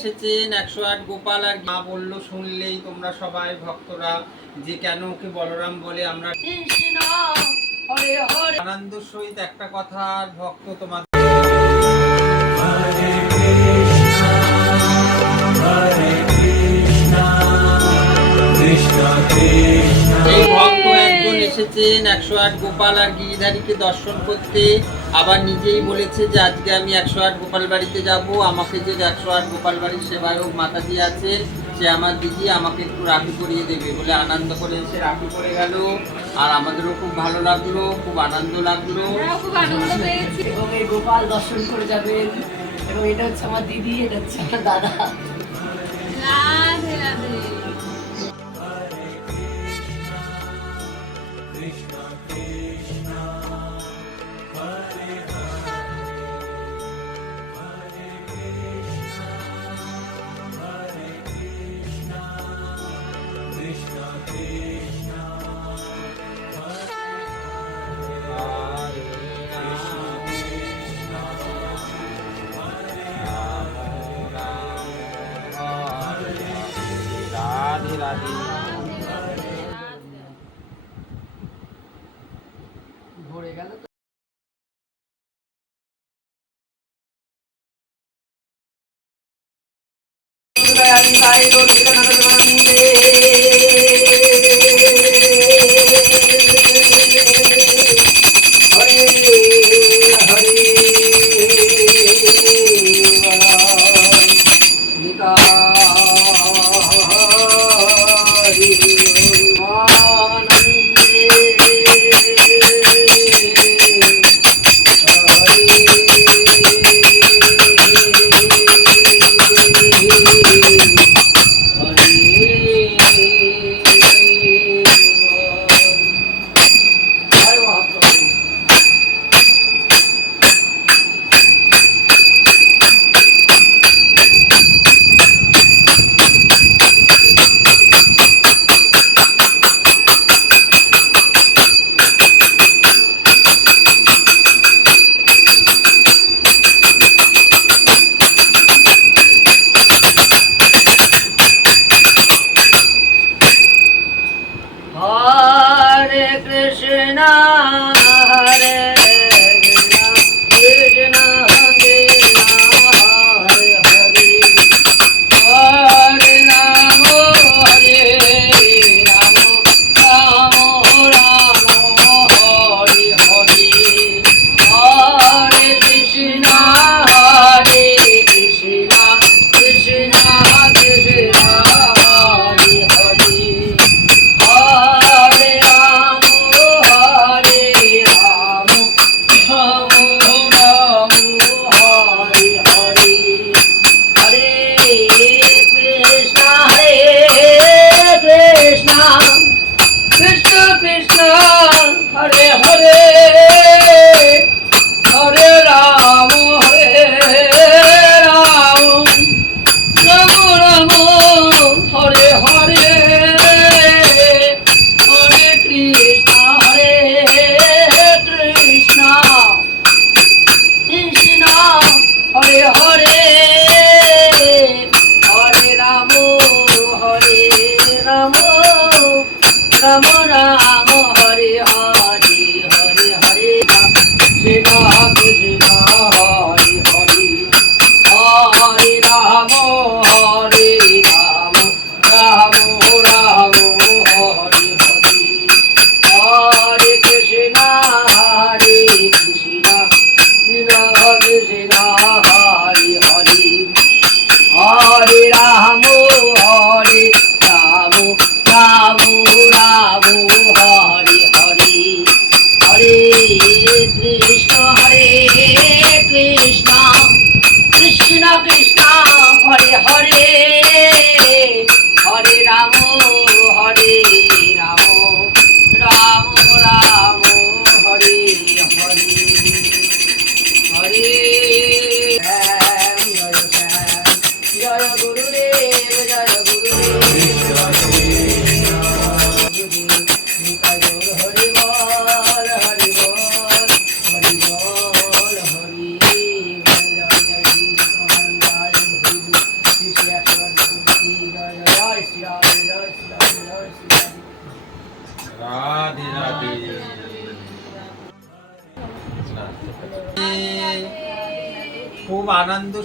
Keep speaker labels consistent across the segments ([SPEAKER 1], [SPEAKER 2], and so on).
[SPEAKER 1] এসেছেন একশো আট গোপাল আর মা বলল শুনলেই তোমরা সবাই ভক্তরা যে কেন ওকে বলরাম বলে আমরা আনন্দ সহিত একটা কথা ভক্ত তোমার এই ভক্ত একজন এসেছেন একশো আট গোপাল আর গিরিধারীকে দর্শন করতে। আবার নিজেই বলেছে যে আজকে আমি একশো আট গোপাল বাড়িতে যাব। আমাকে যে একশো আট গোপাল বাড়ির সেবায়ক মাতাজি আছে সে আমার দিদি আমাকে একটু রাখি করিয়ে দেবে বলে আনন্দ করে এসে রাখি করে গেল। আর আমাদেরও খুব ভালো লাগল খুব আনন্দ লাগল।
[SPEAKER 2] খুব আনন্দ পেয়েছি। এবং এই গোপাল দর্শন করে যাবেন। এবং এটা হচ্ছে আমার দিদি এটা হচ্ছে আমার দাদা।
[SPEAKER 3] রাধে রাধে
[SPEAKER 1] রাধে।
[SPEAKER 2] দয়ালি সাই
[SPEAKER 1] রে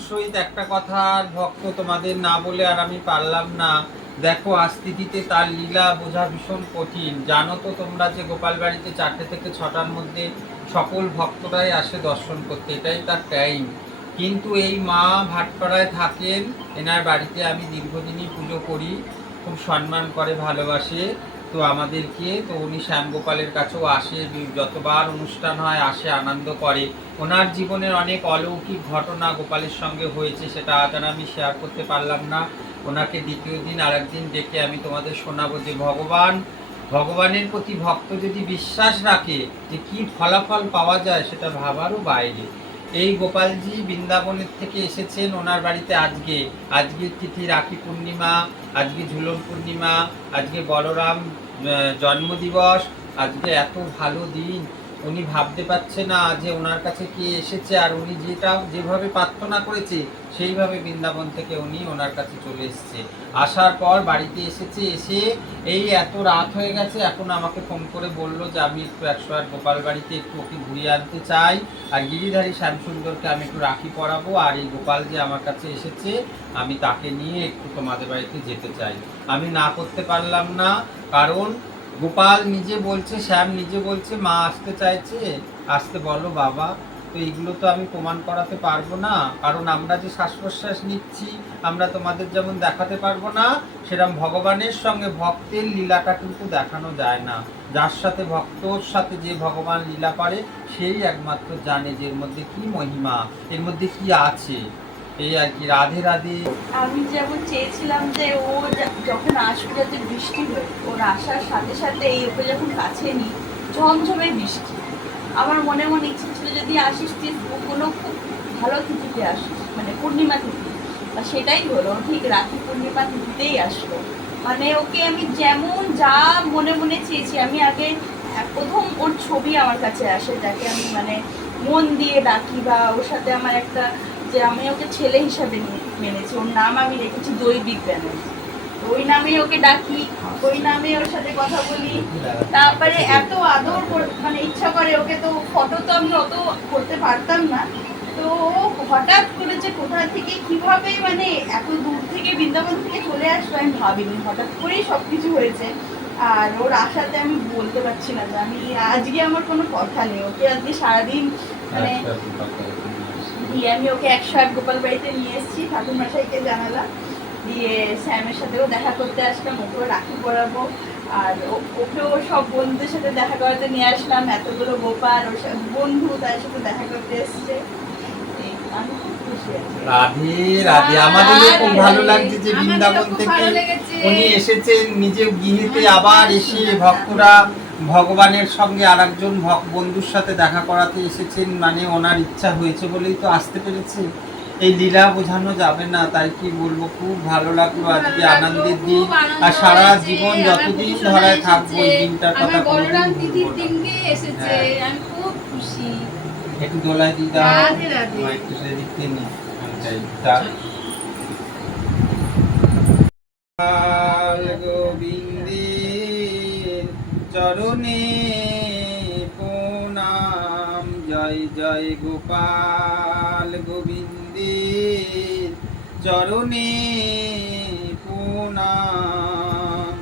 [SPEAKER 1] সহিত একটা কথা আর ভক্ত তোমাদের না বলে আর আমি পারলাম না। দেখো আস্তিটিতে তার লীলা বোঝা ভীষণ কঠিন। জানো তো তোমরা যে গোপাল বাড়িতে চারটে থেকে ছটার মধ্যে সকল ভক্তরাই আসে দর্শন করতে। এটাই তার টাইম। কিন্তু এই মা ভাটপাড়ায় থাকেন, এনার বাড়িতে আমি দীর্ঘদিনই পুজো করি। খুব সম্মান করে, ভালোবাসে। তো আমাদেরকে, তো উনি শ্যামগোপালের কাছেও আসে যতবার অনুষ্ঠান হয়, আসে, আনন্দ করে। ওনার জীবনের অনেক অলৌকিক ঘটনা গোপালের সঙ্গে হয়েছে, সেটা আজ আমি শেয়ার করতে পারলাম না। ওনাকে দ্বিতীয় দিন আর একদিন ডেকে আমি তোমাদের শোনাবো যে ভগবান, ভগবানের প্রতি ভক্ত যদি বিশ্বাস রাখে যে কি ফলাফল পাওয়া যায়, সেটা ভাবারও বাইরে। এই গোপালজি বৃন্দাবনের থেকে এসেছেন ওনার বাড়িতে আজকে। আজকের তিথি রাখি পূর্ণিমা আজকে ঝুলন পূর্ণিমা আজকে বলরাম জন্মদিবস আজকে এত ভালো দিন। উনি ভাবতে পারছে না যে ওনার কাছে কে এসেছে আর উনি যেটা, যেভাবে প্রার্থনা করেছে, সেইভাবে বৃন্দাবন থেকে উনি ওনার কাছে চলে এসেছে। আসার পর বাড়িতে এসেছে, এসে এই এত রাত হয়ে গেছে, এখন আমাকে ফোন করে বলল যে আমি একটু একশো আট গোপাল বাড়িতে একটু ওকে ঘুরিয়ে আনতে চাই, আর গিরিধারী শ্যামসুন্দরকে আমি একটু রাখি পরাবো, আর এই গোপাল যে আমার কাছে এসেছে, আমি তাকে নিয়ে একটু তোমাদের বাড়িতে যেতে চাই। আমি না করতে পারলাম না, কারণ গোপাল নিজে বলছে, শ্যাম নিজে বলছে, মা আসতে চাইছে। আসতে বলো বাবা, তো এইগুলো তো আমি প্রমাণ করাতে পারব না। কারণ আমরা যে শ্বাস প্রশ্বাস নিচ্ছি, আমরা তোমাদের যেমন দেখাতে পারব না সেরকম ভগবানের সঙ্গে ভক্তের লীলাটা কিন্তু দেখানো যায় না। যার সাথে ভক্তর সাথে যে ভগবান লীলা পারে, সেই একমাত্র জানে যে এর মধ্যে কি মহিমা, এর মধ্যে কি আছে। এই আর কি, রাধে রাধে।
[SPEAKER 4] আমি যেমন চেয়েছিলাম যে ও যখন আসবে যাতে বৃষ্টি হয়, ওর আসার সাথে সাথে এই ওকে যখন কাছে নিই, ঝমঝমে বৃষ্টি। আমার মনে মনে ইচ্ছে ছিল যদি আসিস, তুই কোনো খুব ভালো তিথিতে আসিস মানে পূর্ণিমা তিথি। সেটাই হলো, ঠিক রাখি পূর্ণিমা তিথিতেই আসলো মানে ওকে আমি যেমন যা মনে মনে চেয়েছি, আমি আগে প্রথম ওর ছবি আমার কাছে আসে, যাকে আমি মানে মন দিয়ে ডাকি বা ওর সাথে আমার একটা যে আমি ওকে ছেলে হিসাবে মেনেছি। ওর নাম আমি রেখেছি দৈবিক ব্যানার্জি। ওই নামে ওকে ডাকি, ওই নামে ওর সাথে কথা বলি। তারপরে এত আদর মানে ইচ্ছা করে ওকে তো ফটো তো আমি অত করতে পারতাম না। তো ও হঠাৎ করে যে কোথা থেকে কীভাবে মানে এত দূর থেকে বৃন্দাবন থেকে চলে আসবে আমি ভাবিনি। হঠাৎ করেই সব কিছু হয়েছে। আর ওর আশাতে আমি বলতে পারছি না যে আমি আজকে আমার কোনো কথা নেই। ওকে আজকে সারাদিন মানে দিয়ে আমি ওকে একশো আট গোপাল বাড়িতে নিয়ে এসেছি ঠাকুর মশাইকে জানালাম। দিয়ে স্যামের সাথেও দেখা করতে আসলাম ওকেও রাখি পরাবো। আর ওকেও সব বন্ধুদের সাথে দেখা করাতে নিয়ে আসলাম। এতগুলো গোপাল ওর বন্ধু তার সাথে দেখা করতে এসছে। আমি খুব খুশি আছি।
[SPEAKER 1] রাধে রাধে। আমাদেরও খুব ভালো লাগছে যে বৃন্দাবন থেকে উনি এসেছেন। নিজে গৃহেতে আবার এসে ভক্তরা ভগবানের সঙ্গে আর একজন বন্ধুর সাথে দেখা করাতে এসেছেন মানে ওনার ইচ্ছা হয়েছে বলেই তো আসতে পেরেছে। এই লীলা বোঝানো যাবে না তাই কি বলব? খুব ভালো লাগল আজকে আনন্দের দিন। আর সারা জীবন যতদিন ধরায় থাকব এই দিনটার কথা কোনোদিন হ্যাঁ। একটু দোলায়। আমার একটু সেদিকতে নি এইটা চরণে প্রণাম। জয় জয় গোপাল গোবিন্দের চরণে প্রণাম।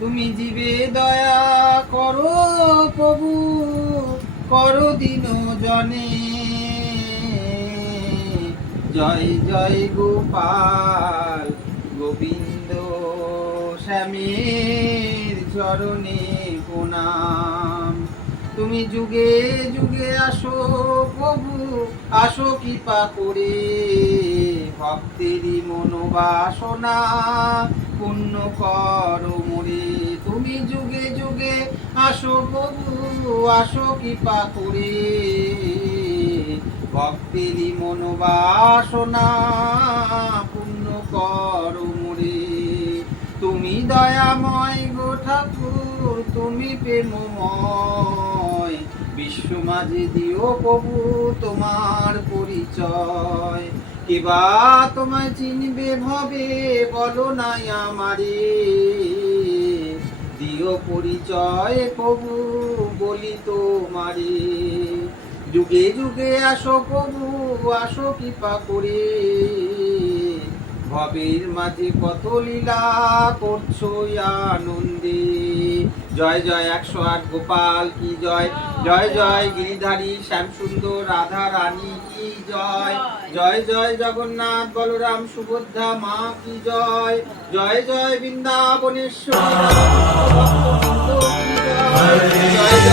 [SPEAKER 1] তুমি জীবে দয়া করো প্রভু, করো দিন জনে। জয় জয় গোপাল গোবিন্দ, শ্যামের চরণে। প্রণাম তুমি যুগে যুগে আসো প্রভু, আসো কৃপা করে। ভক্তেরই মনোবাসনা পূর্ণ কর মোরে তুমি যুগে যুগে আসো প্রভু, আসো কৃপা করে। ভক্তেরই মনোবাসনা পূর্ণ করো মোরে তুমি দয়াময় গো ঠাকুর তুমি প্রেমময়, বিশ্ব মাঝে দিও প্রভু তোমার পরিচয়। কেবা তোমায় চিনবে, ভবে, বলো নাই আমারে। দিও পরিচয় প্রভু, বলি তোমারে। যুগে যুগে আসো প্রভু, আসো কৃপা করে। ভবের মাঝে কত লীলা করছ আনন্দে। জয় জয় একশো আট গোপাল, কি জয়? জয় জয় গিরিধারী শ্যামসুন্দর, রাধা রানী, কি জয়? জয় জয় জগন্নাথ, বলরাম, সুভদ্রা, মা, কি জয়? জয় জয় বৃন্দাবনেশ্বর জয়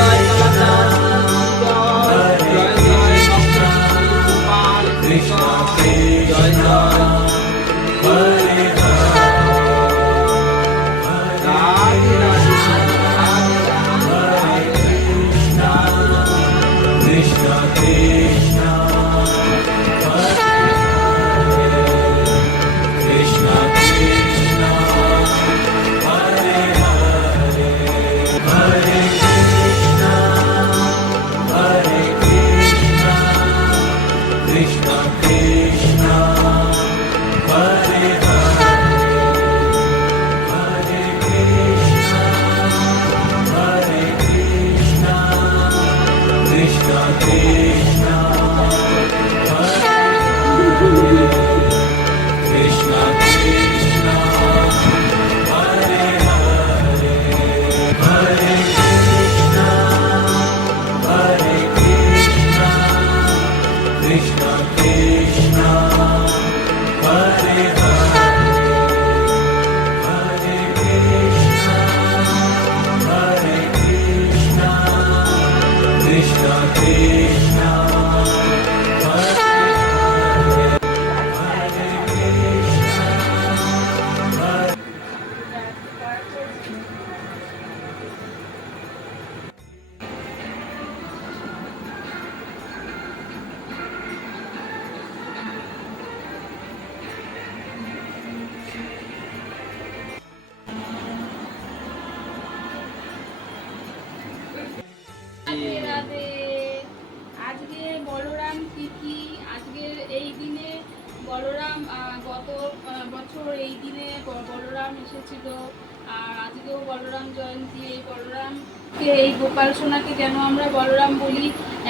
[SPEAKER 3] আর আজকেও বলরাম জয়ন্তী, এই বলরামকে, এই গোপাল সোনাকে কেন আমরা বলরাম বলি,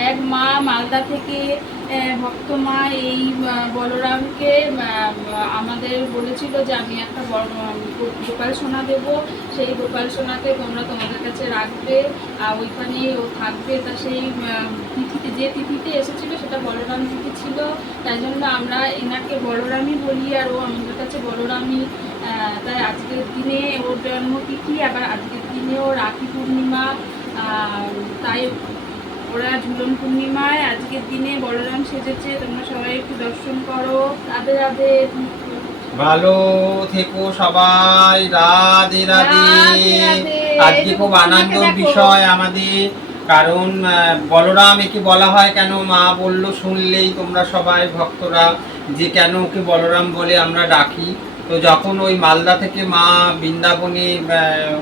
[SPEAKER 3] এক মা মালদা থেকে ভক্ত মা এই বলরামকে আমাদের বলেছিল যে আমি একটা গোপাল সোনা দেবো। সেই গোপাল সোনাকে তোমরা তোমাদের কাছে রাখবে, আর ওইখানে ও থাকবে। তা সেই তিথিতে, যে তিথিতে এসেছিল সেটা বলরাম তিথি ছিল। তাই জন্য আমরা এনাকে বলরামই বলি, আর ও আমাদের কাছে বলরামই তাই আজকের দিনে ওর জন্মতিথি আবার আজকের দিনেও রাখি পূর্ণিমা। তাই ওরা ঝুলন পূর্ণিমায় আজকের দিনে বলরাম সেজেছে। তোমরা সবাই একটু দর্শন করো। রাধে রাধে।
[SPEAKER 1] ভালো থেকো সবাই। রাধে রাধে। আজকে খুব আনন্দের বিষয় আমাদের। কারণ বলরাম একে বলা হয় কেন? মা বলল শুনলেই তোমরা সবাই ভক্তরা যে কেন ওকে বলরাম বলে আমরা ডাকি। তো যখন ওই মালদা থেকে মা বৃন্দাবনে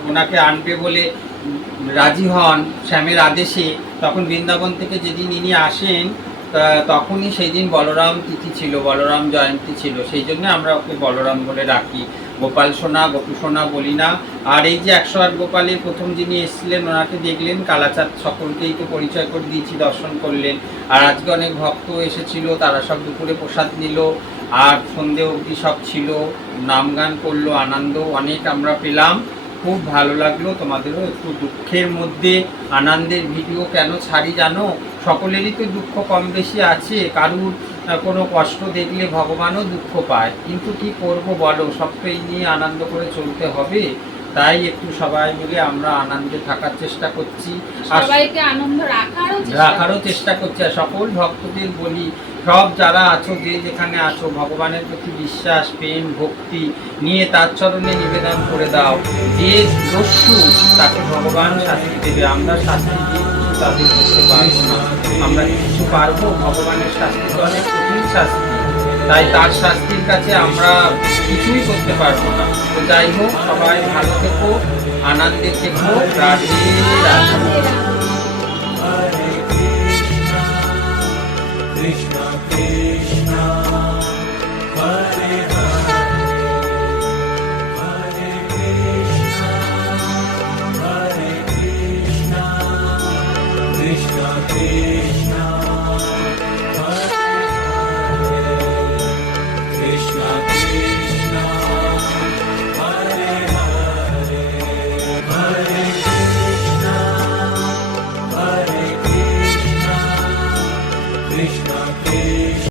[SPEAKER 1] ওনাকে আনবে বলে রাজি হন শ্যামের আদেশে, তখন বৃন্দাবন থেকে যেদিন ইনি আসেন তখনই সেই দিন বলরাম তিথি ছিল, বলরাম জয়ন্তী ছিল। সেই জন্য আমরা ওকে বলরাম বলে রাখি গোপাল সোনা, গোপু সোনা বলি না। আর এই যে একশো আট গোপালের প্রথম যিনি এসেছিলেন, ওনাকে দেখলেন, কালাচাঁদ সকলকেই তো পরিচয় করে দিয়েছি, দর্শন করলেন। আর আজকে অনেক ভক্ত এসেছিল, তারা সব দুপুরে প্রসাদ নিল। আর সন্ধে অবধি সব ছিল নাম গান করল আনন্দ অনেক আমরা পেলাম। খুব ভালো লাগল তোমাদেরও একটু দুঃখের মধ্যে আনন্দের ভিডিও কেন ছাড়ি জানো? সকলেরই তো দুঃখ কম বেশি আছে কারুর কোনো কষ্ট দেখলে ভগবানও দুঃখ পায়। কিন্তু কি করব বলো সবটাই নিয়ে আনন্দ করে চলতে হবে। তাই একটু সবাই মিলে আমরা আনন্দে থাকার চেষ্টা করছি।
[SPEAKER 3] রাখারও চেষ্টা
[SPEAKER 1] করছি। আর সকল ভক্তদের বলি সব যারা আছো, যে যেখানে আছো, ভগবানের প্রতি বিশ্বাস, প্রেম, ভক্তি নিয়ে তার চরণে নিবেদন করে দাও। যে দস্যু, তাকে ভগবান শাস্তি দেবে। আমরা শাস্তি তাদের করতে পারব না। আমরা কিছু পারব, ভগবানের শাস্তি অনেক কঠিন শাস্তি। তাই তার শাস্তির কাছে আমরা কিছুই করতে পারব না। তো যাই হোক, সবাই ভালো থেকো, আনন্দে থেকো,
[SPEAKER 3] রাধে
[SPEAKER 5] Hare